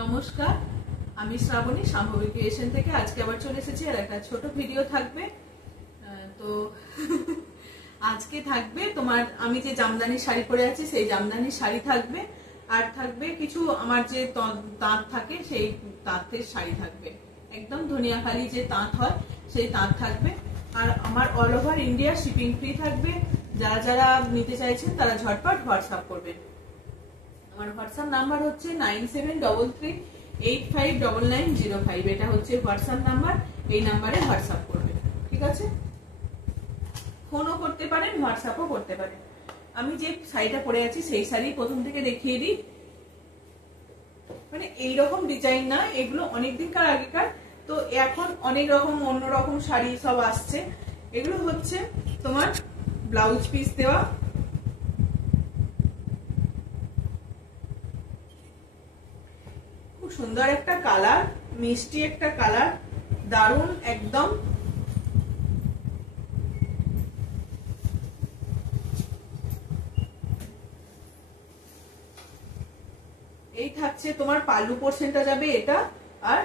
নমস্কার, আমি শ্রাবণী সম্ভবী ক্রিয়েশন থেকে আজকে আবার চলে এসেছি আর একটা ছোট ভিডিও থাকবে। তো আজকে থাকবে তোমার আমি যে জামদানি শাড়ি পরে আছি সেই জামদানি শাড়ি থাকবে, আর থাকবে কিছু আমার যে তাঁত থাকে সেই তাঁতের শাড়ি থাকবে, একদম ধনিয়াখালি যে তাঁত হয় সেই তাঁত থাকবে। আর আমার all over India shipping free থাকবে। যারা যারা নিতে চাইছেন তারা ঝটপট হোয়াটসঅ্যাপ করবেন। আমার হোয়াটসঅ্যাপ নাম্বার হচ্ছে 9733859905। এটা হচ্ছে হোয়াটসঅ্যাপ নাম্বার, এই নাম্বারে হোয়াটসঅ্যাপ করবেন, ঠিক আছে? ফোনও করতে পারেন, হোয়াটসঅ্যাপও করতে পারেন। আমি যে শাড়িটা পরে আছি সেই শাড়ি প্রথম থেকে দেখিয়ে দিই। মানে এইরকম ডিজাইন না, এগুলো অনেকদিনকার আগেকার, তো এখন অনেক রকম অন্যরকম শাড়ি সব আসছে। এগুলো হচ্ছে তোমার ব্লাউজ পিস দেওয়া, খুব সুন্দর একটা কালার, মিষ্টি একটা কালার, দারুণ একদম। এই থাকছে তোমার পাল্লু পোর্শনটা যাবে এটা, আর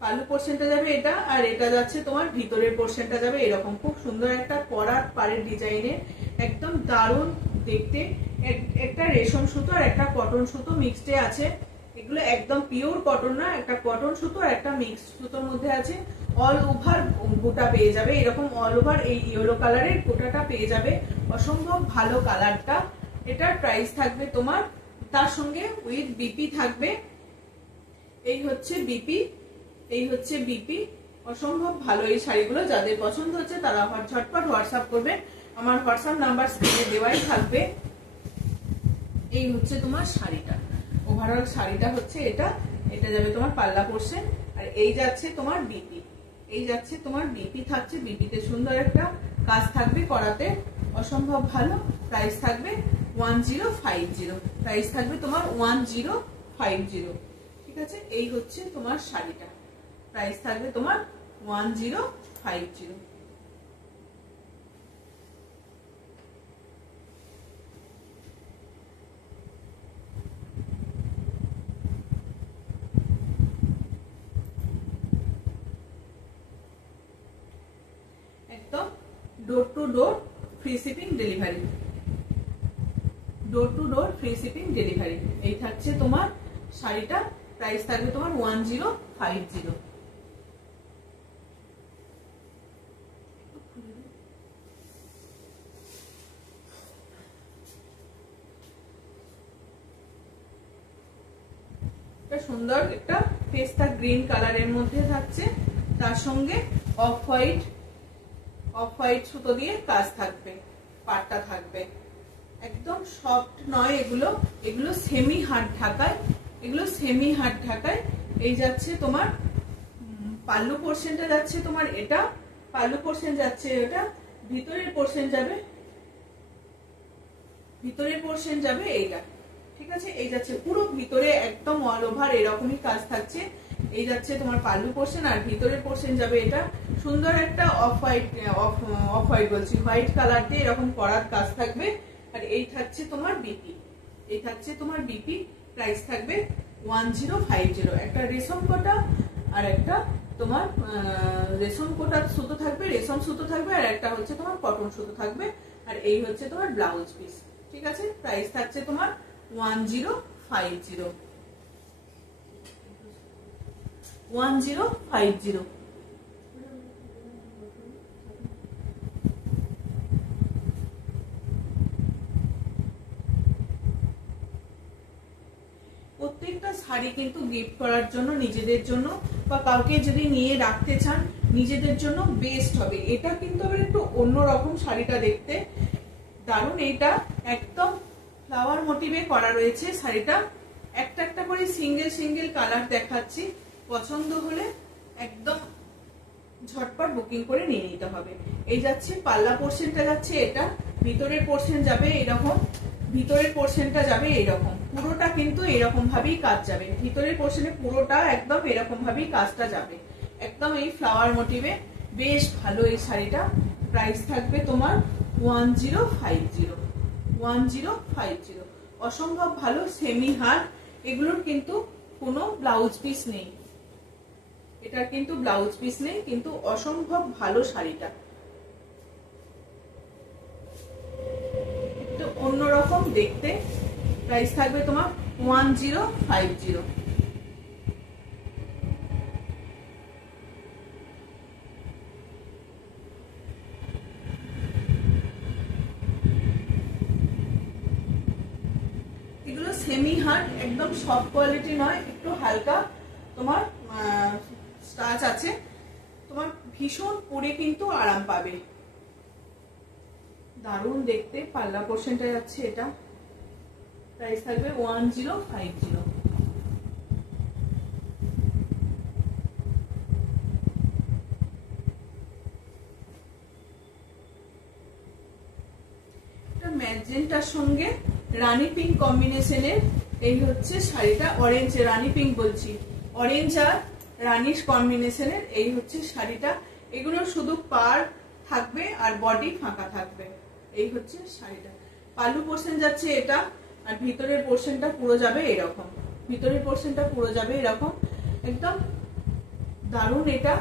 পাল্লু পোর্শনটা যাবে এটা, আর এটা যাচ্ছে তোমার ভিতরের পোর্শনটা যাবে এরকম। খুব সুন্দর একটা পরার পাড়ের ডিজাইনের, একদম দারুণ দেখতে। একটা রেশম সুতো আর একটা কটন সুতো মিক্সডে আছে। এগুলো একদম পিওর কটন না, একটা কটন সুতো আর একটা মিক্স সুতোর মধ্যে আছে। অল ওভার গোটা পেয়ে যাবে এরকম, অল ওভার এই ইয়েলো কালারের গোটাটা পেয়ে যাবে। অসম্ভব ভালো কালারটা। এটার প্রাইস থাকবে তোমার, তার সঙ্গে উইথ বিপি থাকবে। এই হচ্ছে বিপি, এই হচ্ছে বিপি। অসম্ভব ভালো এই শাড়িগুলো। যাদের পছন্দ হচ্ছে তারা ঝটপট হোয়াটসঅ্যাপ করবে। আমার হোয়াটসঅ্যাপ নাম্বার স্ক্রিনে দেওয়াই থাকবে। এই হচ্ছে তোমার শাড়িটা, ওভারঅল শাড়িটা হচ্ছে এটা। এটা যাবে তোমার পাল্লা পোর্শন, আর এই যাচ্ছে তোমার বিপি, এই যাচ্ছে তোমার বিপি থাকছে। বিপিতে সুন্দর একটা কাজ থাকবে করাতে, অসম্ভব ভালো। প্রাইস থাকবে 1050, প্রাইস থাকবে তোমার 1050, ঠিক আছে? এই হচ্ছে তোমার শাড়িটা, প্রাইস থাকবে তোমার 1050। একদম ডোর to door free shipping delivery, door to door free shipping delivery. এই থাকছে তোমার শাড়িটা, প্রাইস থাকবে তোমার 1050। সুন্দর একটা পেস্তা গ্রিন কালারের মধ্যে থাকছে, তার সঙ্গে অফ হোয়াইট সুতো দিয়ে কাজ থাকবে, পাটটা থাকবে একদম সফট নয় এগুলো, এগুলো সেমি হার্ড ঢাকায়, এগুলো সেমি হার্ড ঢাকায়। এই যাচ্ছে তোমার পাল্লু পোর্শনটা যাচ্ছে তোমার এটা, পাল্লু পোর্শন যাচ্ছে এটা, ভিতরের পোর্শন যাবে, ভিতরের পোর্শন যাবে এইটা, ঠিক আছে? এই যাচ্ছে পুরো ভিতরে একদম অল ওভার এরকমই কাজ থাকছে। এই যাচ্ছে তোমার পাল্লু পোর্শন, আর ভিতরের পোর্শন যাবে এটা। সুন্দর একটা অফ হোয়াইট বলছি, হোয়াইট কালার দিয়ে এরকম করার কাজ থাকবে। আর এই থাকছে তোমার বিপি, এই থাকছে তোমার বিপি। প্রাইস থাকবে 1050। একটা রেশম কোটা আর একটা তোমার রেশম কোটার সুতো থাকবে, রেশম সুতো থাকবে, আর একটা হচ্ছে তোমার কটন সুতো থাকবে। আর এই হচ্ছে তোমার ব্লাউজ পিস, ঠিক আছে? প্রাইস থাকছে তোমার 1050, 1050। প্রত্যেকটা শাড়ি কিন্তু গিফট করার জন্য, নিজেদের জন্য বা কাউকে যদি নিয়ে রাখতে চান নিজেদের জন্য বেস্ট হবে। এটা কিন্তু আবার একটু অন্যরকম শাড়িটা দেখতে দারুণ। এইটা একদম ফ্লাওয়ার মোটিভে করা রয়েছে শাড়িটা। একটা একটা করে সিঙ্গেল সিঙ্গেল কালার দেখাচ্ছি, পছন্দ হলে একদম ঝটপট বুকিং করে নিয়ে নিতে হবে। এই যাচ্ছে পাল্লা পোর্শনটা যাচ্ছে এটা, ভিতরের পোর্শন যাবে এরকম, ভিতরের পোর্শনটা যাবে এরকম, পুরোটা কিন্তু এরকম ভাবেই কাজ যাবে। ভিতরের পোর্শনে পুরোটা একদম এরকম ভাবেই কাজটা যাবে, একদম এই ফ্লাওয়ার মোটিভে। বেশ ভালো এই শাড়িটা। প্রাইস থাকবে তোমার 1050, 1050। অসম্ভব ভালো, সেমি হার্ড, এগুলোর কিন্তু কোনো ব্লাউজ পিস নেই, এটার কিন্তু ব্লাউজ পিস নেই, কিন্তু অসম্ভব ভালো শাড়িটা, একটু অন্যরকম দেখতে। প্রাইস থাকবে তোমার 1050। এগুলো সেমি হার্ড, একদম সফট কোয়ালিটি নয়, একটু হালকা তোমার স্টাচ আছে, তোমার ভীষণ পরে কিন্তু আরাম পাবে, দারুণ দেখতে। পাল্লা পোর্শনটা যাচ্ছে এটা, প্রাইস থাকবে 1050। ম্যাজেন্টার সঙ্গে রানী পিঙ্ক কম্বিনেশনের এই হচ্ছে শাড়িটা, অরেঞ্জ রানী পিঙ্ক বলছি, অরেঞ্জ আর রানিশ কম্বিনেশনের এই হচ্ছে শাড়িটা। এগুলো শুধু পার থাকবে আর বডি ফাঁকা থাকবে, এই হচ্ছে শাড়িটা। পাল্লু পোর্শন যাচ্ছে এটা, আর ভিতরের পোর্শনটা পুরো যাবে এরকম, ভিতরের পোর্শনটা পুরো যাবে এরকম, একদম দারুণ এটা।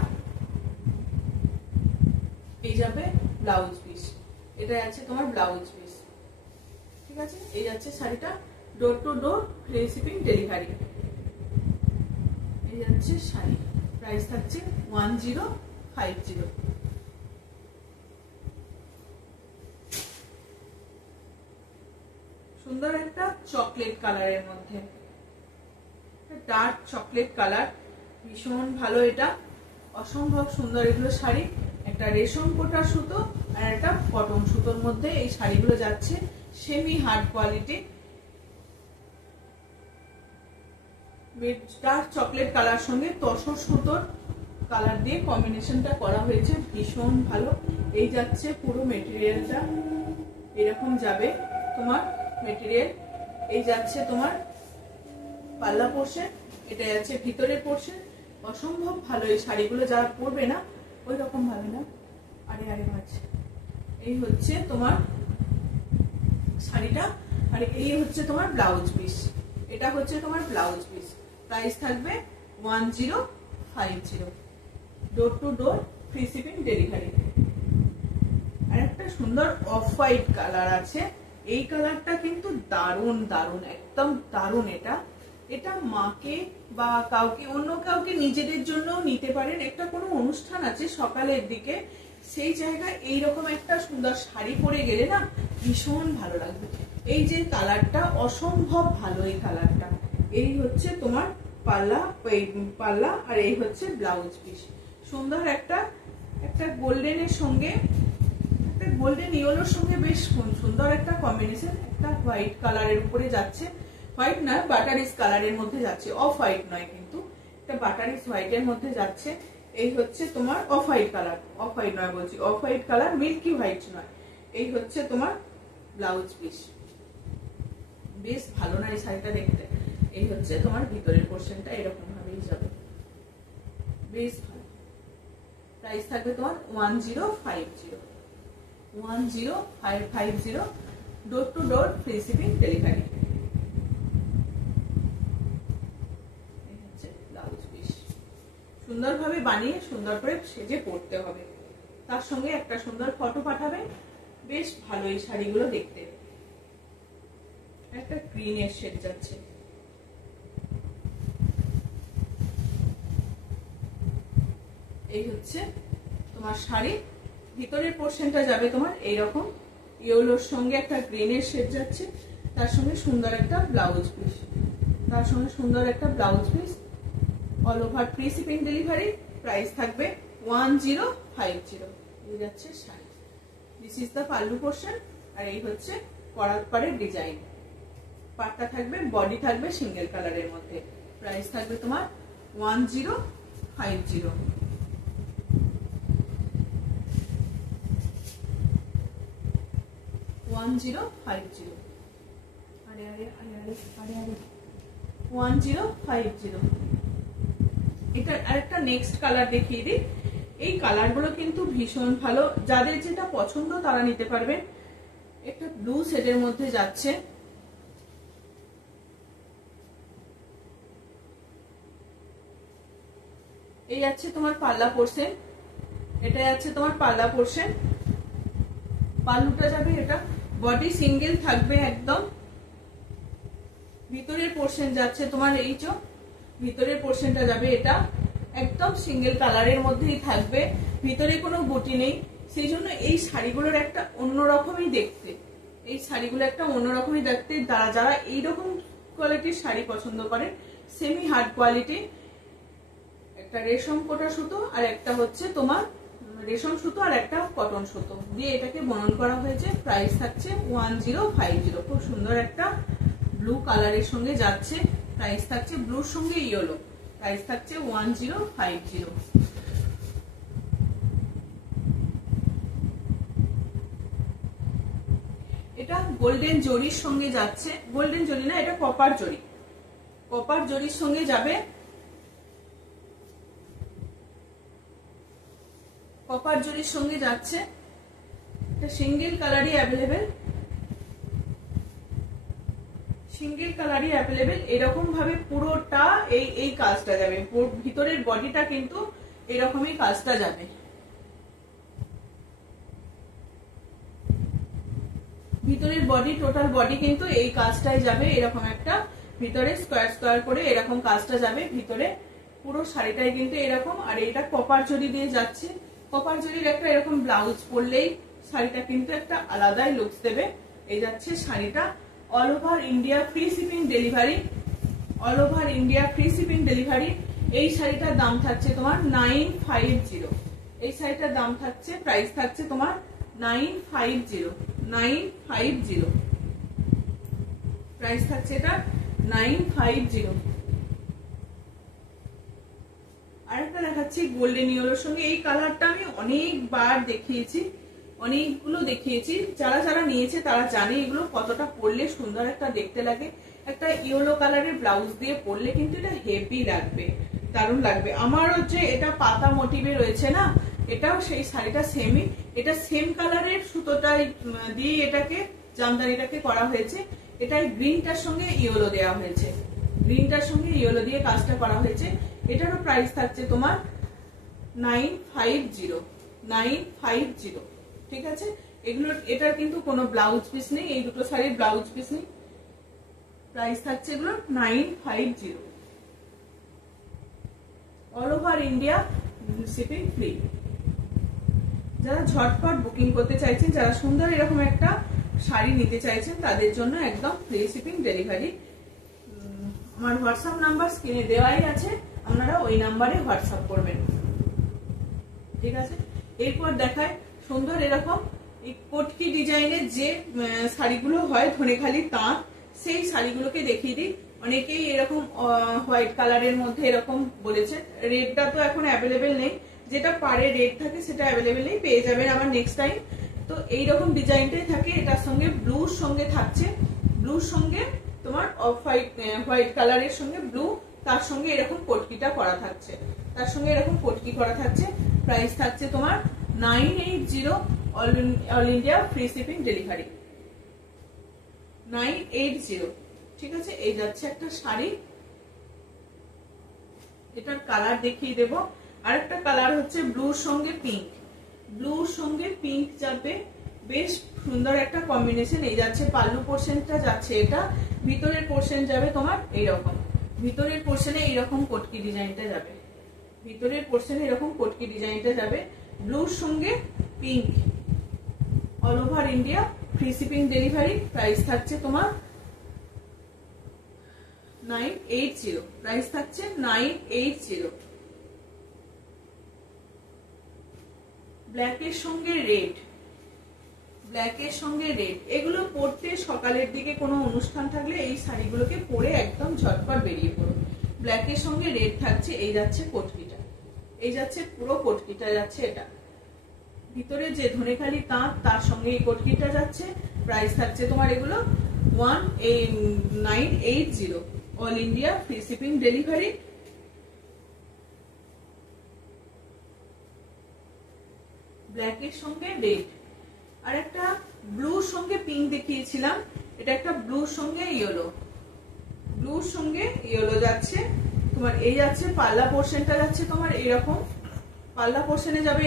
এই যাবে ব্লাউজ পিস, এটা আছে তোমার ব্লাউজ পিস, ঠিক আছে। এই যাচ্ছে শাড়িটা, ডোর to door free shipping delivery. এই যাচ্ছে শাড়ি, প্রাইস থাকছে 1050। সুন্দর একটা চকলেট কালারের মধ্যে, ডার্ক চকলেট কালার, ভীষণ ভালো এটা, অসম্ভব সুন্দর এগুলো শাড়ি। একটা রেশম কোটা সুতো আর একটা কটন সুতোর মধ্যে এই শাড়িগুলো যাচ্ছে, semi hard quality, dark chocolate colour সঙ্গে তসর সুতোর কালার দিয়ে কম্বিনেশনটা করা হয়েছে, ভীষণ ভালো। এই যাচ্ছে পুরো মেটেরিয়ালটা, এরকম যাবে তোমার মেটেরিয়াল। এই যাচ্ছে তোমার পাল্লা পোর্শন, এটা যাচ্ছে ভিতরের পোর্শন, অসম্ভব ভালো এই শাড়িগুলো, যারা পরবে না ওই রকম ভাবে না। আরে আরে মাছ, এই হচ্ছে তোমার শাড়িটা, আর এই হচ্ছে তোমার ব্লাউজ পিস, এটা হচ্ছে তোমার ব্লাউজ পিস। প্রাইস থাকবে 1050, door to door free shipping delivery. আর একটা সুন্দর অফ হোয়াইট কালার আছে, এই কালারটা কিন্তু দারুণ দারুণ, একদম দারুণ এটা। এটা মাকে বা কাউকে, অন্য কাউকে নিজেদের জন্য নিতে পারেন, একটা কোনো অনুষ্ঠান আছে সকালের দিকে, সেই জায়গায় এইরকম একটা সুন্দর শাড়ি পরে গেলে না ভীষণ ভালো লাগবে। এই যে কালারটা অসম্ভব ভালো, এই কালারটা। এই হচ্ছে তোমার পাল্লা, পাল্লা আর এই হচ্ছে ব্লাউজ পিস। সুন্দর একটা গোল্ডেনের সঙ্গে, একটা গোল্ডেন ইয়েলোর সঙ্গে বেশ সুন্দর একটা কম্বিনেশন, একটা হোয়াইট কালারের উপরে যাচ্ছে, হোয়াইট না বাটারিস কালারের মধ্যে যাচ্ছে, অফ হোয়াইট নয় কিন্তু, একটা বাটারিস হোয়াইটের মধ্যে যাচ্ছে। এই হচ্ছে তোমার off white colour, off white নয় বলছি, off white colour, milky white নয়। এই হচ্ছে তোমার ব্লাউজ পিস, বেশ ভালো না এই শাড়িটা দেখতে। এই হচ্ছে তোমার ভিতরের পোর্শনটা, এরকম ভাবেই যাবে, বেশ ভালো। প্রাইস থাকবে তোমার 1050, door to door free shipping delivery. সুন্দরভাবে বানিয়ে সুন্দর করে সেজে পরতে হবে, তার সঙ্গে একটা সুন্দর ফটো পাঠাবে, বেশ ভালো এই শাড়িগুলো দেখতে। একটা গ্রিনের শেড যাচ্ছে, এই হচ্ছে তোমার শাড়ি, ভিতরের পোর্শনটা যাবে তোমার এইরকম ইয়েলোর সঙ্গে একটা গ্রিনের শেড যাচ্ছে, তার সঙ্গে সুন্দর একটা ব্লাউজ পিস, তার সঙ্গে সুন্দর একটা blouse piece, all over free shipping delivery. Price থাকবে 1050। এই যাচ্ছে sari, this is the pallu portion, আর এই হচ্ছে করাত পাড়ের ডিজাইন। পাটটা থাকবে, বডি থাকবে সিঙ্গেল কালারের মধ্যে। প্রাইস থাকবে তোমার 1050। আরে আরে আরে আরে আরে আরে 1050। এটা আরেকটা নেক্সট কালার দেখিয়ে দিই। এই কালারগুলো কিন্তু ভীষণ ভালো, যাদের যেটা পছন্দ তারা নিতে পারবেন। একটা ব্লু শেডের মধ্যে যাচ্ছে, এই যাচ্ছে তোমার পাল্লা পোর্শন, এটা যাচ্ছে তোমার পাল্লা পোর্শন, পাল্লুটা যাবে এটা, বডি সিঙ্গেল থাকবে একদম। ভিতরের পোর্শন যাচ্ছে তোমার এই চো, ভিতরের পোর্শনটা যাবে এটা একদম সিঙ্গেল কালারের মধ্যেই থাকবে, ভিতরে কোনো বুটি নেই। সেই জন্য এই শাড়িগুলোর একটা অন্যরকমই দেখতে, এই শাড়িগুলো একটা অন্যরকমই দেখতে। যারা এইরকম কোয়ালিটির শাড়ি পছন্দ করেন, সেমি হার্ড কোয়ালিটি, একটা রেশম কোটা সুতো আর একটা হচ্ছে তোমার রেশম সুতো আর একটা কটন সুতো দিয়ে এটাকে বনন করা হয়েছে। প্রাইস থাকছে 1050। খুব সুন্দর একটা ব্লু কালারের সঙ্গে যাচ্ছে, প্রাইস থাকছে ব্লুর সঙ্গে ইয়েলো, প্রাইস থাকছে 1050। এটা গোল্ডেন জরির সঙ্গে যাচ্ছে, গোল্ডেন জরি না, এটা কপার জরি, কপার জরির সঙ্গে যাবে, কপার জরির সঙ্গে যাচ্ছে। এটা সিঙ্গেল কালারই অ্যাভেলেবেল, সিঙ্গেল কালারই অ্যাভেলেবেল। এরকম ভাবে পুরোটা এই কাজটা যাবে, ভিতরের বডিটা কিন্তু এরকমই কাজটা যাবে। ভিতরের বডি, টোটাল বডি কিন্তু এই কাজটাই যাবে, এরকম একটা ভিতরে স্কোয়ার স্কোয়ার করে এরকম কাজটা যাবে ভিতরে। পুরো শাড়িটাই কিন্তু এরকম, আর এটা কপার জরি দিয়ে যাচ্ছে। কপার জরির একটা এরকম ব্লাউজ পরলেই শাড়িটা কিন্তু একটা আলাদাই লুকস দেবে। এই যাচ্ছে শাড়িটা, all over India free shipping delivery, all over India free shipping delivery. এই শাড়িটার দাম থাকছে তোমার 950, এই শাড়িটার দাম থাকছে, প্রাইস থাকছে তোমার 950, প্রাইস থাকছে এটা 950। আরেকটা দেখাচ্ছি গোল্ডেন ইয়েলোর সঙ্গে, এই কালারটা আমি অনেকবার দেখিয়েছি, অনেকগুলো দেখিয়েছি। যারা যারা নিয়েছে তারা জানে এগুলো কতটা পরলে সুন্দর একটা দেখতে লাগে। একটা ইয়েলো কালারের ব্লাউজ দিয়ে পরলে কিন্তু এটা হেভি লাগবে, দারুণ লাগবে। আমার হচ্ছে এটা পাতা মোটিভে রয়েছে না, এটাও সেই শাড়িটা সেমই, এটা সেম কালারের সুতোটাই দিয়ে এটাকে জামদানিটাকে করা হয়েছে। এটাই গ্রিনটার সঙ্গে ইয়েলো দেওয়া হয়েছে, গ্রিনটার সঙ্গে ইয়েলো দিয়ে কাজটা করা হয়েছে। এটারও প্রাইস থাকছে তোমার 950, ঠিক আছে। এগুলো এটার কিন্তু কোনো ব্লাউজ পিস নেই, এই দুটো শাড়ির ব্লাউজ পিস নেই, প্রাইস থাকছে এগুলো 950, all over India shipping free. যারা ঝটপট বুকিং করতে চাইছেন, যারা সুন্দর এরকম একটা শাড়ি নিতে চাইছেন, তাদের জন্য একদম ফ্রি শিপিং ডেলিভারি। আমার হোয়াটসঅ্যাপ নাম্বার স্ক্রিনে দেওয়াই আছে, আপনারা ওই নাম্বারে হোয়াটসঅ্যাপ করবেন, ঠিক আছে। এরপর দেখায় সুন্দর এরকম এই কটকি ডিজাইনের যে শাড়িগুলো হয় ধনেখালি তাঁত, সেই শাড়িগুলোকে দেখিয়ে দিই। অনেকেই এরকম হোয়াইট কালারের মধ্যে এরকম বলেছে, রেডটা তো এখন অ্যাভেলেবেল নেই, যেটা পারে রেড থাকে সেটা অ্যাভেলেবেল নেই, পেয়ে যাবেন আবার নেক্সট টাইম। তো এইরকম ডিজাইনটাই থাকে, এটার সঙ্গে ব্লুর সঙ্গে থাকছে, ব্লুর সঙ্গে তোমার অফ হোয়াইট কালারের সঙ্গে ব্লু, তার সঙ্গে এরকম পটকিটা করা থাকছে, তার সঙ্গে এরকম পটকি করা থাকছে। প্রাইস থাকছে তোমার 980, all India free shipping delivery, 980, ঠিক আছে। এই যাচ্ছে একটা শাড়ি, এটার কালার দেখিয়ে দেবো। আরেকটা কালার হচ্ছে ব্লুর সঙ্গে পিঙ্ক, ব্লুর সঙ্গে পিঙ্ক যাবে, বেশ সুন্দর একটা কম্বিনেশন। এই যাচ্ছে পাল্লু পোর্শনটা যাচ্ছে, এটা ভিতরের পোর্শন যাবে তোমার এইরকম, ভিতরের পোর্শনে এইরকম পটকি ডিজাইনটা যাবে, ভিতরের পোর্শনে এরকম পটকি ডিজাইনটা যাবে, ব্লুর সঙ্গে pink, all over India free shipping delivery. Price থাকছে তোমার 980, প্রাইস থাকছে 980। ব্ল্যাকের সঙ্গে রেড, ব্ল্যাকের সঙ্গে রেড, এগুলো পরতে সকালের দিকে কোনো অনুষ্ঠান থাকলে এই শাড়িগুলোকে পরে একদম ঝটপট বেরিয়ে পড়ো। ব্ল্যাকের সঙ্গে রেড থাকছে, এই যাচ্ছে পটকিটা, এই যাচ্ছে পুরো পটকিটা যাচ্ছে, এটা ভিতরে যে ধনেখালি তাঁত তার সঙ্গে এই পটকিটা যাচ্ছে। প্রাইস থাকছে তোমার এগুলো 980, all India free shipping delivery. ব্ল্যাকের সঙ্গে রেড, আর একটা ব্লুর সঙ্গে পিঙ্ক দেখিয়েছিলাম, এটা একটা ব্লুর সঙ্গে ইয়েলো, ব্লুর সঙ্গে ইয়েলো যাচ্ছে। তোমার এই যাচ্ছে পাল্লা পোর্শনটা যাচ্ছে তোমার এরকম, পাল্লা পোর্শনে যাবে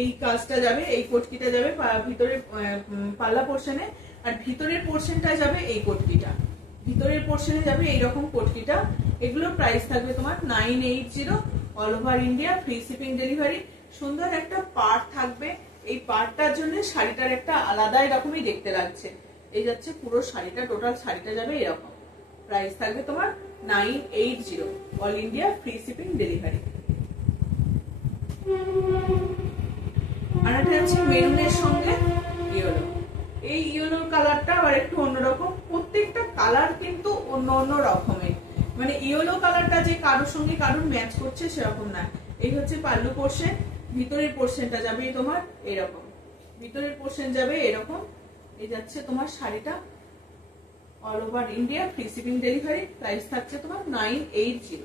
এই কাজটা যাবে, এই কোটকিটা যাবে ভিতরে পাল্লা পোর্শনে, আর ভিতরের পোর্শনটা যাবে এই কোটকিটা, ভিতরের পোর্শনে যাবে এইরকম কোটকিটা। এগুলোর প্রাইস থাকবে তোমার 980, all over India, free shipping delivery. সুন্দর একটা পাড় থাকবে, এই পাড়টার জন্য শাড়িটার একটা আলাদা এরকমই দেখতে লাগছে। এই যাচ্ছে পুরো শাড়িটা, টোটাল শাড়িটা যাবে এরকম। প্রাইস থাকবে তোমার 980, all India, free shipping delivery. আর এটা হচ্ছে মেরুনের সঙ্গে ইয়েলো। এই ইয়েলো কালারটা আবার একটু অন্যরকম, প্রত্যেকটা কালার কিন্তু অন্য অন্য রকমের, মানে ইয়েলো কালারটা যে কারোর সঙ্গে কারোর ম্যাচ করছে সেরকম না। এই হচ্ছে পাল্লু পোর্শন, ভিতরের পোর্শনটা যাবে তোমার এরকম, ভিতরের পোর্শন যাবে এরকম। এই যাচ্ছে তোমার শাড়িটা, all over India, free shipping delivery. Price থাকছে তোমার 980,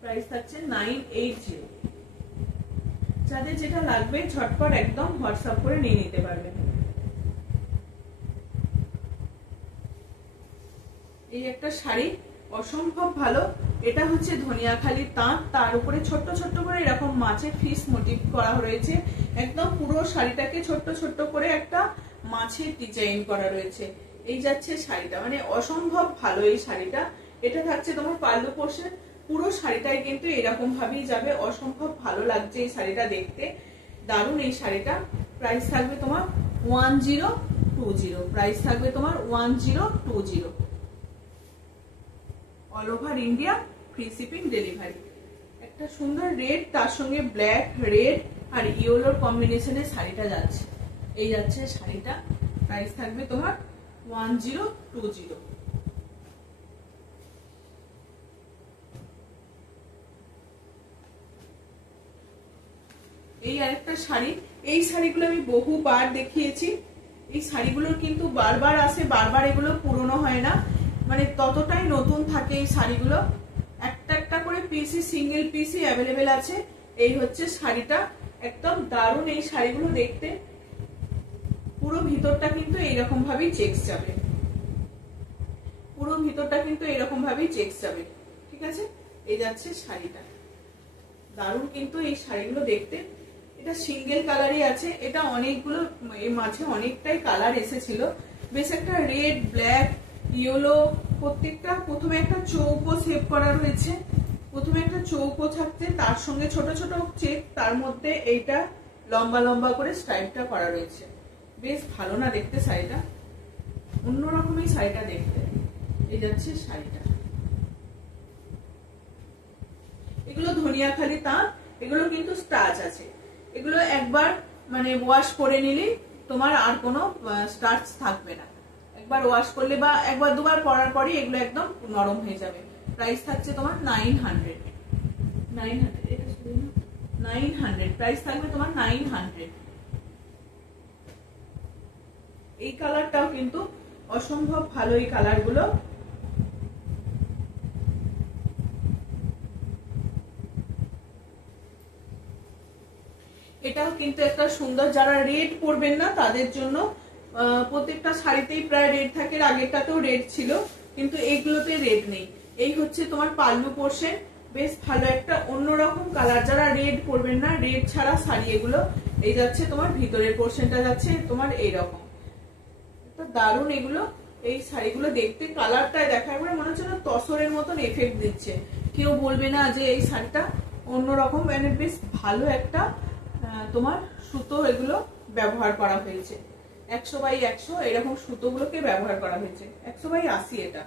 প্রাইস থাকছে 980। যাদের যেটা লাগবে ঝটপট একদম হোয়াটসঅ্যাপ করে নিয়ে নিতে পারবেন। এই একটা শাড়ি অসম্ভব ভালো, এটা হচ্ছে ধনিয়াখালির তাঁত, তার উপরে ছোট্ট ছোট্ট করে এরকম মাছের ফিশ মোটিভ করা রয়েছে। একদম পুরো শাড়িটাকে ছোট্ট ছোট্ট করে একটা মাছের ডিজাইন করা রয়েছে। এই যাচ্ছে শাড়িটা, মানে অসম্ভব ভালো এই শাড়িটা। এটা থাকছে তোমার পাল্লু পোর্শন, পুরো শাড়িটাই কিন্তু এরকম ভাবেই যাবে। অসম্ভব ভালো লাগছে এই শাড়িটা দেখতে, দারুণ এই শাড়িটা। প্রাইস থাকবে তোমার 1020, প্রাইস থাকবে তোমার 1020, all over India, free shipping delivery. একটা সুন্দর রেড, তার সঙ্গে ব্ল্যাক, রেড আর ইয়েলোর কম্বিনেশনে শাড়িটা যাচ্ছে। এই যাচ্ছে শাড়িটা, প্রাইস থাকবে তোমার 1020। এই আরেকটা শাড়ি, এই শাড়িগুলো আমি বহুবার দেখিয়েছি। এই শাড়িগুলোর কিন্তু বারবার আসে, বারবার এগুলো পুরনো হয় না, মানে ততটাই নতুন থাকে এই শাড়িগুলো। একটা একটা করে পিসি, সিঙ্গেল পিসি অ্যাভেলেবেল আছে। এই হচ্ছে শাড়িটা, একদম দারুণ এই শাড়িগুলো দেখতে। পুরো ভিতরটা কিন্তু এইরকম ভাবেই চেকস যাবে, পুরো ভিতরটা কিন্তু এরকম ভাবেই চেকস যাবে, ঠিক আছে। এই যাচ্ছে শাড়িটা, দারুণ কিন্তু এই শাড়িগুলো দেখতে। এটা সিঙ্গেল কালারই আছে, এটা অনেকগুলো এর মাঝে অনেকটাই কালার এসেছিল। বেশ একটা রেড, ব্ল্যাক, ইয়েলো, প্রত্যেকটা প্রথমে একটা চৌকো শেপ করা রয়েছে, প্রথমে একটা চৌকো থাকছে, তার সঙ্গে ছোট ছোট চেক, তার মধ্যে এইটা লম্বা লম্বা করে স্ট্রাইপটা করা রয়েছে। বেশ ভালো না দেখতে শাড়িটা, অন্যরকমই শাড়িটা দেখতে। এই যাচ্ছে শাড়িটা, এগুলো ধনিয়াখালি তাঁত, এগুলো কিন্তু স্টাচ আছে। এগুলো একবার মানে ওয়াশ করে নিলে তোমার আর কোনো স্টার্চ থাকবে না, একবার ওয়াশ করলে বা একবার দুবার পরার পরই এগুলো একদম নরম হয়ে যাবে। প্রাইস থাকছে তোমার 900, 900, প্রাইস থাকবে তোমার 900। এই কালারটাও কিন্তু অসম্ভব ভালো, এই কালারগুলো। এটাও কিন্তু একটা সুন্দর, যারা রেড পরবেন না তাদের জন্য। প্রত্যেকটা শাড়িতেই প্রায় রেড থাকে, আগেরটাতেও রেড ছিল, কিন্তু এইগুলোতে রেড নেই। এই হচ্ছে তোমার পাল্লু পোর্শন, বেশ ভালো একটা অন্যরকম কালার। যারা রেড পরবেন না, রেড ছাড়া শাড়ি এগুলো। এই যাচ্ছে তোমার ভিতরের পোর্শনটা যাচ্ছে তোমার এইরকম, দারুণ এগুলো। এই শাড়িগুলো দেখতে, কালারটা দেখার পরে মনে হচ্ছে না তসরের মতন এফেক্ট দিচ্ছে, কেউ বলবে না যে এই শাড়িটা অন্যরকম। মানে বেশ ভালো একটা তোমার সুতো এগুলো ব্যবহার করা হয়েছে, 100x100 এরকম সুতোগুলোকে ব্যবহার করা হয়েছে, 100x80 এটা।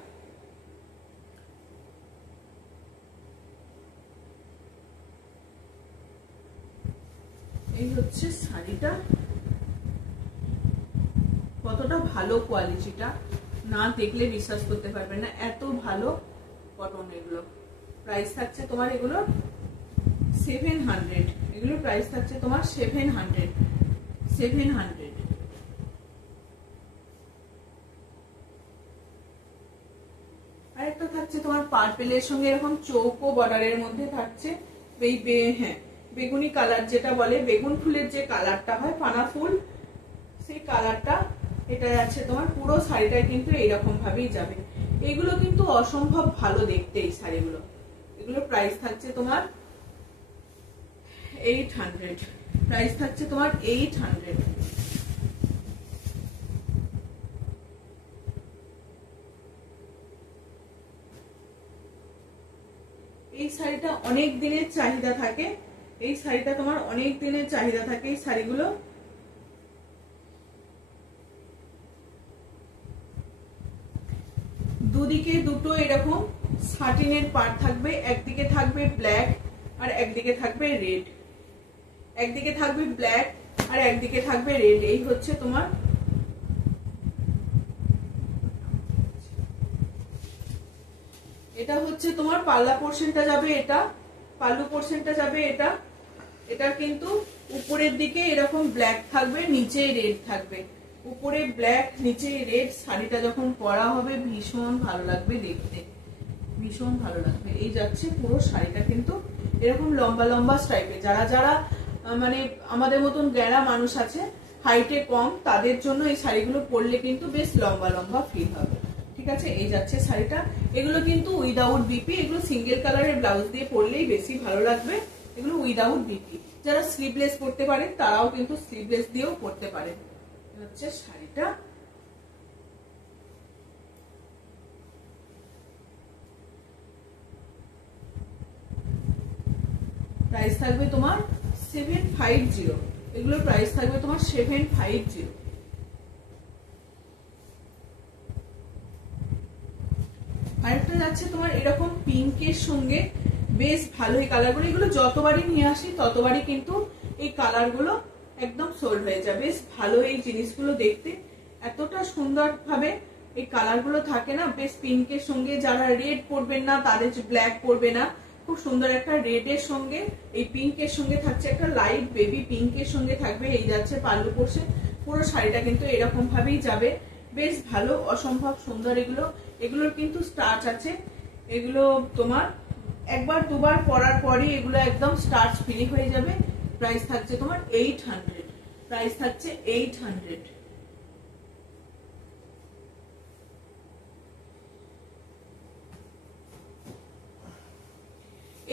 এই হচ্ছে শাড়িটা, কতটা ভালো কোয়ালিটিটা, না দেখলে বিশ্বাস করতে পারবে না, এত ভালো কটন এগুলো। প্রাইস থাকছে তোমার এগুলো 700, এগুলো প্রাইস থাকছে তোমার 700। আরেকটা থাকছে তোমার পার্পেলের সঙ্গে এরকম চৌকো বর্ডারের মধ্যে থাকছে এই হ্যাঁ বেগুনি কালার, যেটা বলে বেগুন ফুলের যে কালারটা হয়, পানা ফুল, সেই কালারটা। এটা যাচ্ছে তোমার পুরো শাড়িটা কিন্তু এইরকম ভাবেই যাবে। এগুলো কিন্তু অসম্ভব ভালো দেখতে এই শাড়িগুলো, এগুলো প্রাইস থাকছে তোমার 800, প্রাইস থাকছে তোমার 800। এই শাড়িটা অনেক দিনের চাহিদা থাকে, এই শাড়িটা তোমার অনেক দিনের চাহিদা থাকে। এই শাড়িগুলো দুদিকে দুটো এরকম সাটিনের পাড় থাকবে, একদিকে থাকবে ব্ল্যাক আর একদিকে থাকবে রেড, একদিকে থাকবে ব্ল্যাক আর একদিকে থাকবে রেড। এই হচ্ছে তোমার এটা হচ্ছে তোমার পাল্লা পোর্শনটা যাবে, এটা পাল্লু পোর্শনটা যাবে এটা। এটা কিন্তু উপরের দিকে এরকম ব্ল্যাক থাকবে, নিচে রেড থাকবে, উপরে ব্ল্যাক নিচে রেড। শাড়িটা যখন পরা হবে ভীষণ ভালো লাগবে দেখতে, ভীষণ ভালো লাগবে। এই যাচ্ছে পুরো শাড়িটা কিন্তু এরকম লম্বা লম্বা স্টাইপে। যারা যারা মানে আমাদের মতন গ্যারা মানুষ আছে, হাইটে কম, তাদের জন্য এই শাড়িগুলো পরলে কিন্তু বেশ লম্বা লম্বা ফিল হবে। ঠিক আছে, এই যাচ্ছে শাড়িটা। এগুলো কিন্তু উইদাউট বিপি, এগুলো সিঙ্গেল কালারের ব্লাউজ দিয়ে পরলেই বেশি ভালো লাগবে। এগুলো উইদাউট বিপি। যারা স্লিভলেস পরতে পারে তারাও কিন্তু স্লিভলেস দিয়েও পরতে পারে। হচ্ছে শাড়িটা। প্রাইস থাকবে তোমার 750, এগুলো প্রাইস থাকবে তোমার 750। আরেকটা যাচ্ছে তোমার এরকম পিঙ্কের সঙ্গে বেশ ভালো এই কালারগুলো। এগুলো যতবারই নিয়ে আসি ততবারই কিন্তু এই কালারগুলো একদম সোল্ড হয়ে যায়। বেশ ভালো এই জিনিসগুলো দেখতে, এতটা সুন্দর ভাবে এই কালারগুলো থাকে না। বেশ পিঙ্কের সঙ্গে যারা রেড পরবেন না তাদের ব্ল্যাক পরবে না, খুব সুন্দর একটা রেডের সঙ্গে এই পিঙ্কের সঙ্গে থাকছে একটা লাইট বেবি পিঙ্কের সঙ্গে থাকবে। এই যাচ্ছে পাল্লু পোর্শন, পুরো শাড়িটা কিন্তু এরকম ভাবেই যাবে। বেশ ভালো, অসম্ভব সুন্দর। এগুলোর কিন্তু স্টার্চ আছে। এগুলো তোমার একবার দুবার পরার পরই এগুলো একদম স্টার্চ ফ্রি হয়ে যাবে। প্রাইস থাকছে তোমার 800, প্রাইস থাকছে 800।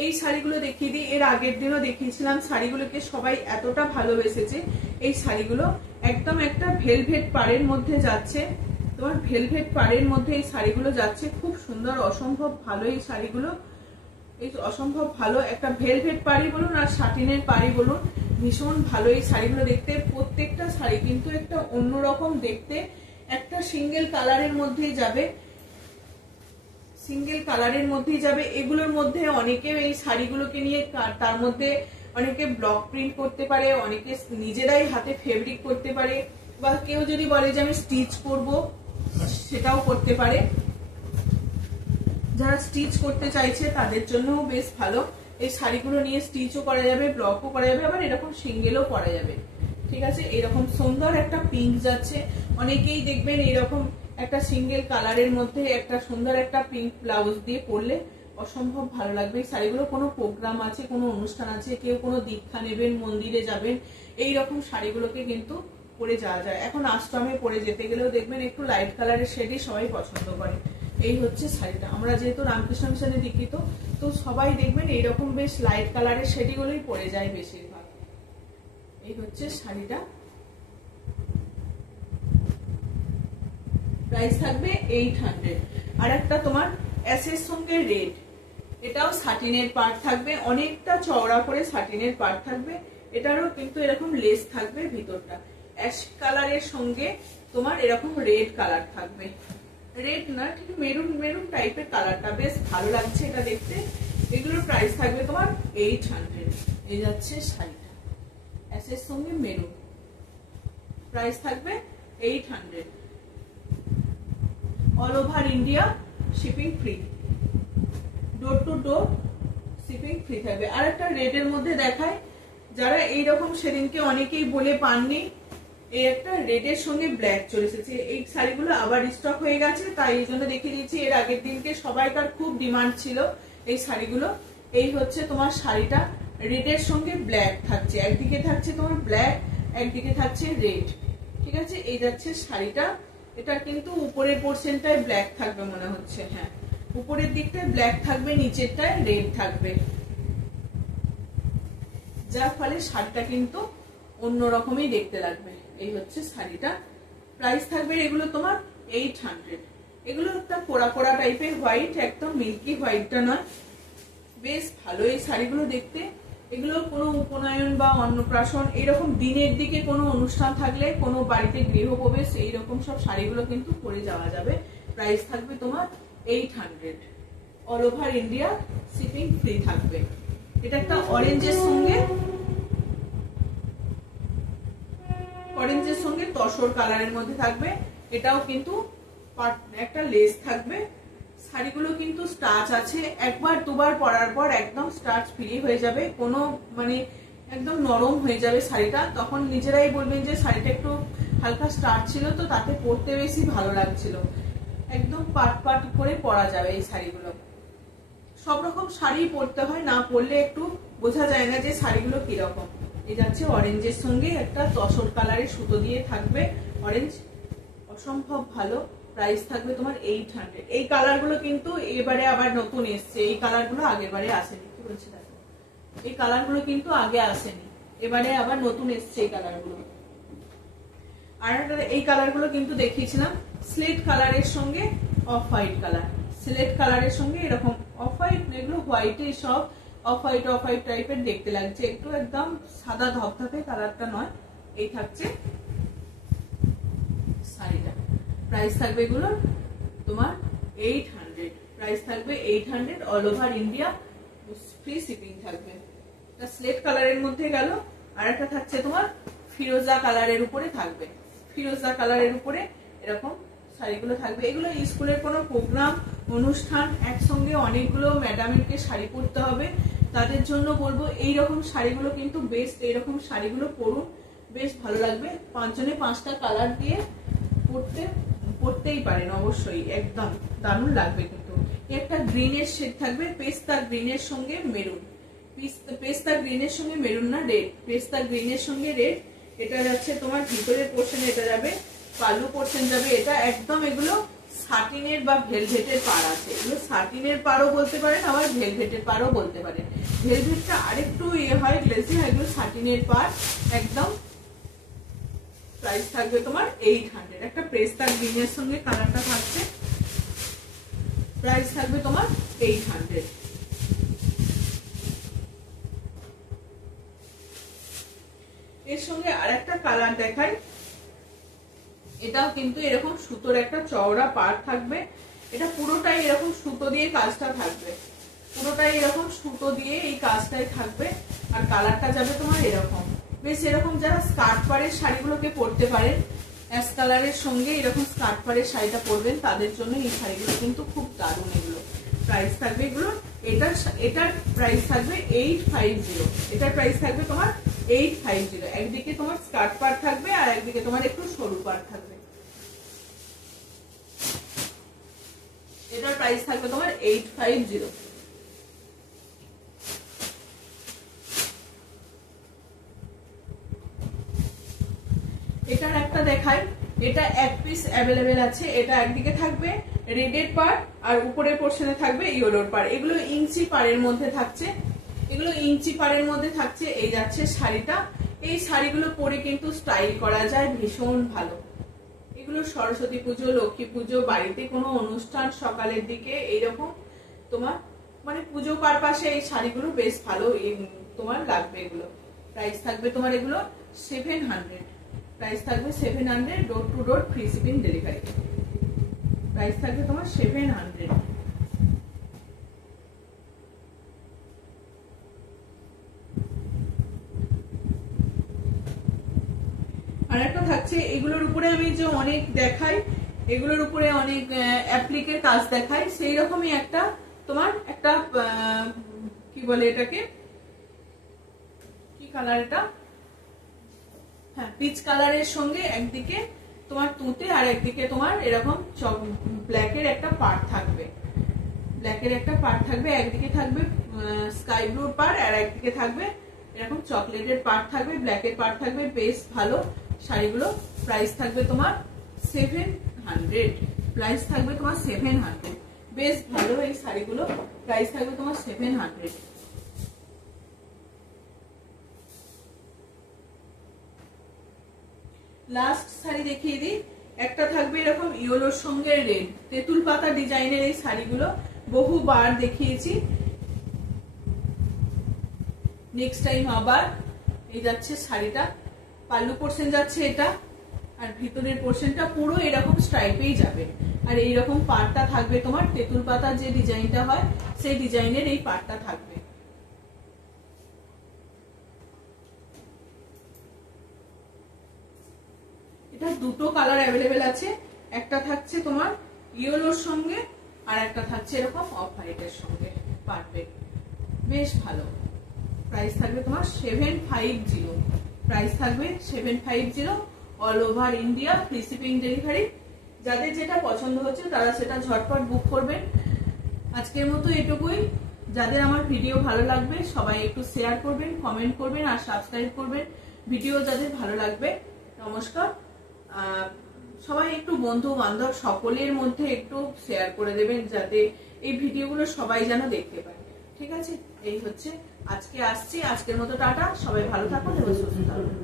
এই শাড়িগুলো দেখিয়ে দিই, এর আগের দিনও দেখিয়েছিলাম। শাড়িগুলোকে সবাই এতটা ভালোবেসেছে। এই শাড়িগুলো একদম একটা ভেলভেট পাড়ের মধ্যে যাচ্ছে, তোমার ভেলভেট পাড়ের মধ্যে এই শাড়িগুলো যাচ্ছে। খুব সুন্দর, অসম্ভব ভালো এই শাড়িগুলো, এই অসম্ভব ভালো। একটা ভেলভেট পাড়ি বলুন আর সাটিনের পাড়ি বলুন, ভীষণ ভালো এই শাড়িগুলো দেখতে। প্রত্যেকটা শাড়ি কিন্তু একটা অন্যরকম দেখতে, একটা সিঙ্গেল কালারের মধ্যেই যাবে, সিঙ্গেল কালারের মধ্যেই যাবে। এগুলোর মধ্যে অনেকে এই শাড়িগুলোকে নিয়ে তার মধ্যে অনেকে ব্লক প্রিন্ট করতে পারে, অনেকে নিজেরাই হাতে ফেব্রিক করতে পারে, বা কেউ যদি বলে যে আমি স্টিচ করব সেটাও করতে পারে। যারা স্টিচ করতে চাইছে তাদের জন্যও বেশ ভালো। এই শাড়িগুলো নিয়ে স্টিচও করা যাবে, ব্লকও করা যাবে, আবার এরকম সিঙ্গেলও করা যাবে। ঠিক আছে, এরকম সুন্দর একটা পিঙ্ক যাচ্ছে। অনেকেই দেখবেন এরকম একটা সিঙ্গেল কালারের মধ্যে একটা সুন্দর একটা পিঙ্ক ব্লাউজ দিয়ে পরলে অসম্ভব ভালো লাগবে। এই শাড়িগুলো কোনো প্রোগ্রাম আছে, কোনো অনুষ্ঠান আছে, কেউ কোনো দীক্ষা নেবেন, মন্দিরে যাবেন, এই রকম শাড়িগুলোকে কিন্তু পরে যাওয়া যায়। এখন আশ্রমে পরে যেতে গেলেও দেখবেন একটু লাইট কালারের শেডই সবাই পছন্দ করে। এই হচ্ছে শাড়িটা। আমরা যেহেতু রামকৃষ্ণ মিশনে দীক্ষিত, তো সবাই দেখবেন এইরকম বেশ লাইট কালারের শেডগুলোই পরে যায় বেশিরভাগ। এই হচ্ছে শাড়িটা, প্রাইস থাকবে 800। আর একটা তোমার অ্যাশের সঙ্গে রেড, এটাও সাটিনের পার্ট থাকবে, অনেকটা চওড়া করে সাটিনের পার্ট থাকবে। এটারও কিন্তু এরকম লেস থাকবে ভিতরটা। অ্যাশ কালারের সঙ্গে তোমার এরকম রেড কালার থাকবে, রেড না ঠিক মেরুন মেরুন টাইপের কালারটা, বেশ ভালো লাগছে এটা দেখতে। এগুলোর প্রাইস থাকবে তোমার 800। এই যাচ্ছে শাড়িটা, অ্যাশের সঙ্গে মেরুন, প্রাইস থাকবে 800। All over India shipping free, door to door shipping free থাকবে। আর একটা রেডের মধ্যে দেখায়, যারা এইরকম সেদিনকে অনেকেই বলে পাননি, এই একটা রেডের সঙ্গে ব্ল্যাক চলে এসেছে। এই শাড়িগুলো আবার স্টক হয়ে গেছে, তাই এই জন্য দেখিয়ে দিচ্ছি। এর আগের দিনকে সবাইকার খুব ডিমান্ড ছিল এই শাড়িগুলো। এই হচ্ছে তোমার শাড়িটা, রেডের সঙ্গে ব্ল্যাক থাকছে, একদিকে থাকছে তোমার ব্ল্যাক, একদিকে থাকছে রেড। ঠিক আছে, এই যাচ্ছে শাড়িটা। এটা কিন্তু উপরের পোর্শনটায় ব্ল্যাক থাকবে মনে হচ্ছে, হ্যাঁ উপরের দিকটায় ব্ল্যাক থাকবে, নিচেরটায় রেড থাকবে, যার ফলে শাড়িটা কিন্তু অন্যরকমই দেখতে লাগবে। এই হচ্ছে শাড়িটা। প্রাইস থাকবে এগুলো তোমার 800। এগুলো একটা পোড়া পোড়া টাইপের হোয়াইট, একদম মিল্কি হোয়াইটটা নয়, বেশ ভালো এই শাড়িগুলো দেখতে। এগুলো কোনো উপনয়ন বা অন্নপ্রাশন এরকম দিনের দিকে কোনো অনুষ্ঠান থাকলে, কোনো বাড়িতে গৃহপ্রবেশ, এইরকম সব শাড়িগুলো কিন্তু পরে যাওয়া যাবে। প্রাইস থাকবে তোমার 800। All over India shipping free থাকবে। এটা একটা অরেঞ্জের সঙ্গে তসর কালারের মধ্যে থাকবে। এটাও কিন্তু একটা লেস থাকবে। শাড়িগুলো কিন্তু স্টার্চ আছে, একবার দুবার পরার পর একদম স্টার্চ ফ্রি হয়ে যাবে, কোনো মানে একদম নরম হয়ে যাবে শাড়িটা। তখন নিজেরাই বলবেন যে শাড়িটা একটু হালকা স্টার্চ ছিল, তো তাতে পরতে বেশি ভালো লাগছিল। একদম পাট পাট করে পরা যাবে এই শাড়িগুলো। সব রকম শাড়ি পরতে হয়, না পরলে একটু বোঝা যায় না যে শাড়িগুলো কিরকম। এই যাচ্ছে অরেঞ্জের সঙ্গে একটা তসর কালারের সুতো দিয়ে থাকবে, অরেঞ্জ অসম্ভব ভালো। প্রাইস থাকবে তোমার 800। এই কালারগুলো কিন্তু এবারে আবার নতুন এসছে, এই কালারগুলো আগের বারে আসেনি। কি বলছে দেখো, এই কালারগুলো কিন্তু আগে আসেনি, এবারে আবার নতুন এসছে এই কালারগুলো। আর এই কালারগুলো কিন্তু দেখিয়েছিলাম স্লেট কালারের সঙ্গে অফ হোয়াইট কালার, স্লেট কালারের সঙ্গে এরকম অফ হোয়াইট, এগুলো হোয়াইটে সব অফ হোয়াইট টাইপের দেখতে লাগছে, একটু একদম সাদা ধপধপে কালারটা নয়। এই থাকছে শাড়িটা। প্রাইস থাকবে এগুলো তোমার 800। প্রাইস থাকবে 800। All over India free shipping থাকবে। এটা স্লেট কালারের মধ্যে গেল। আর একটা থাকছে তোমার ফিরোজা কালারের উপরে থাকবে, ফিরোজা কালারের উপরে এরকম শাড়িগুলো থাকবে। এগুলো স্কুলের কোনো প্রোগ্রাম অনুষ্ঠান, একসঙ্গে অনেকগুলো ম্যাডামকে শাড়ি পরতে হবে, তাদের জন্য বলবো এইরকম শাড়িগুলো কিন্তু বেস্ট। এইরকম শাড়িগুলো পরুন, বেশ ভালো লাগবে। 5 জনে 5টা কালার দিয়ে পরতেই পারেন অবশ্যই, একদম দারুণ লাগবে। কিন্তু একটা গ্রিনের শেড থাকবে, পেস্তা গ্রিনের সঙ্গে মেরুন, পেস্তা গ্রিনের সঙ্গে মেরুন না রেড, পেস্তা গ্রিনের সঙ্গে রেড। এটা যাচ্ছে তোমার ভিতরের পোর্শনে, এটা যাবে পাল্লু পোর্শন যাবে। এটা একদম এগুলো সাটিনের বা ভেলভেটের পাড় আছে, এগুলো সাটিনের পাড়ও বলতে পারেন, আবার ভেলভেটের পাড়ও বলতে পারেন। ভেলভেটটা আরেকটু হয়, গ্লেসি হয়, এগুলো সাটিনের পাড় একদম। প্রাইস থাকবে তোমার 800। একটা পেস্তা গ্রিনের সঙ্গে কালারটা থাকছে, প্রাইস থাকবে তোমার 800। এর সঙ্গে আরেকটা কালার দেখাই, এটাও কিন্তু এরকম সুতোর একটা চওড়া পাড় থাকবে। এটা পুরোটাই এরকম সুতো দিয়ে কাজটা থাকবে, পুরোটাই এরকম সুতো দিয়ে এই কাজটাই থাকবে। আর কালারটা যাবে তোমার এরকম, বেশ এরকম যারা স্কার্ট পাড়ের শাড়িগুলোকে পরতে পারেন, অ্যাশ কালারের সঙ্গে এরকম স্কার্ট পাড়ের শাড়িটা পরবেন, তাদের জন্য এই শাড়িগুলো কিন্তু খুব দারুণ। এগুলো প্রাইস থাকবে এগুলো, এটার প্রাইস থাকবে 850। এটার প্রাইস থাকবে তোমার 850। একদিকে তোমার স্কার্ট পাড় থাকবে আর একদিকে তোমার একটু সরু পাড় থাকবে। এটার প্রাইস থাকবে তোমার 850। এটার একটা দেখাই, এটা এক পিস অ্যাভেলেবেল আছে। এটা একদিকে থাকবে রেডের পাড় আর উপরের পোর্শনে থাকবে ইয়েলোর পাড়। এগুলো ইঞ্চি পাড়ের মধ্যে থাকছে, এগুলো ইঞ্চি পাড়ের মধ্যে থাকছে। এই যাচ্ছে শাড়িটা। এই শাড়িগুলো পরে কিন্তু স্টাইল করা যায় ভীষণ ভালো। এগুলো সরস্বতী পুজো, লক্ষ্মী পুজো, বাড়িতে কোনো অনুষ্ঠান সকালের দিকে এইরকম তোমার মানে পুজো পারপাসে এই শাড়িগুলো বেশ ভালো তোমার লাগবে। এগুলো প্রাইস থাকবে তোমার এগুলো 700। প্রাইস থাকবে 700, ডোর to door free shipping delivery. Price থাকবে তোমার 700। আর একটা থাকছে এগুলোর উপরে আমি যে অনেক দেখাই, এগুলোর উপরে অনেক অ্যাপ্লিকের কাজ দেখাই, সেই রকমই একটা তোমার একটা কি বলে এটাকে, কি কালার এটা, হ্যাঁ পিচ কালারের সঙ্গে একদিকে তোমার তুঁতে আর একদিকে তোমার এরকম ব্ল্যাকের একটা পার্ট থাকবে, ব্ল্যাকের একটা পার্ট থাকবে। একদিকে থাকবে স্কাই ব্লুর পার্ট আর একদিকে থাকবে এরকম চকলেটের পার্ট থাকবে, ব্ল্যাকের পার্ট থাকবে। বেশ ভালো শাড়িগুলো। প্রাইস থাকবে তোমার 700। প্রাইস থাকবে তোমার 700। বেশ ভালো এই শাড়িগুলো। প্রাইস থাকবে তোমার 700। লাস্ট শাড়ি দেখিয়ে দিই, একটা থাকবে এরকম ইয়েলোর সঙ্গে রেড, তেঁতুল পাতা ডিজাইনের এই শাড়িগুলো বহুবার দেখিয়েছি। নেক্সট টাইম আবার এই যাচ্ছে শাড়িটা, পাল্লু পোর্শন যাচ্ছে এটা, আর ভিতরের পোর্শনটা পুরো এরকম স্ট্রাইপেই যাবে। আর এইরকম পাড়টা থাকবে তোমার তেঁতুল পাতার যে ডিজাইনটা হয় সেই ডিজাইনের এই পাড়টা থাকবে। এটা দুটো কালার অ্যাভেলেবেল আছে, একটা থাকছে তোমার ইয়েলোর সঙ্গে আর একটা থাকছে এরকম অফ হোয়াইটের সঙ্গে। পারফেক্ট, বেশ ভালো। প্রাইস থাকবে তোমার 750। প্রাইস থাকবে 750, all over India, free shipping delivery. যাদের যেটা পছন্দ হচ্ছে তারা সেটা ঝটপট বুক করবেন। আজকের মতো এটুকুই। যাদের আমার ভিডিও ভালো লাগবে সবাই একটু শেয়ার করবেন, কমেন্ট করবেন আর সাবস্ক্রাইব করবেন। ভিডিও যাদের ভালো লাগবে, নমস্কার, সবাই একটু বন্ধু বান্ধব সকলের মধ্যে একটু শেয়ার করে দেবেন যাতে এই ভিডিওগুলো সবাই যেন দেখতে পায়। ঠিক আছে, এই হচ্ছে আজকে আসছি। আজকের মতো টাটা, সবাই ভালো থাকুন এবং সুস্থ থাকুন।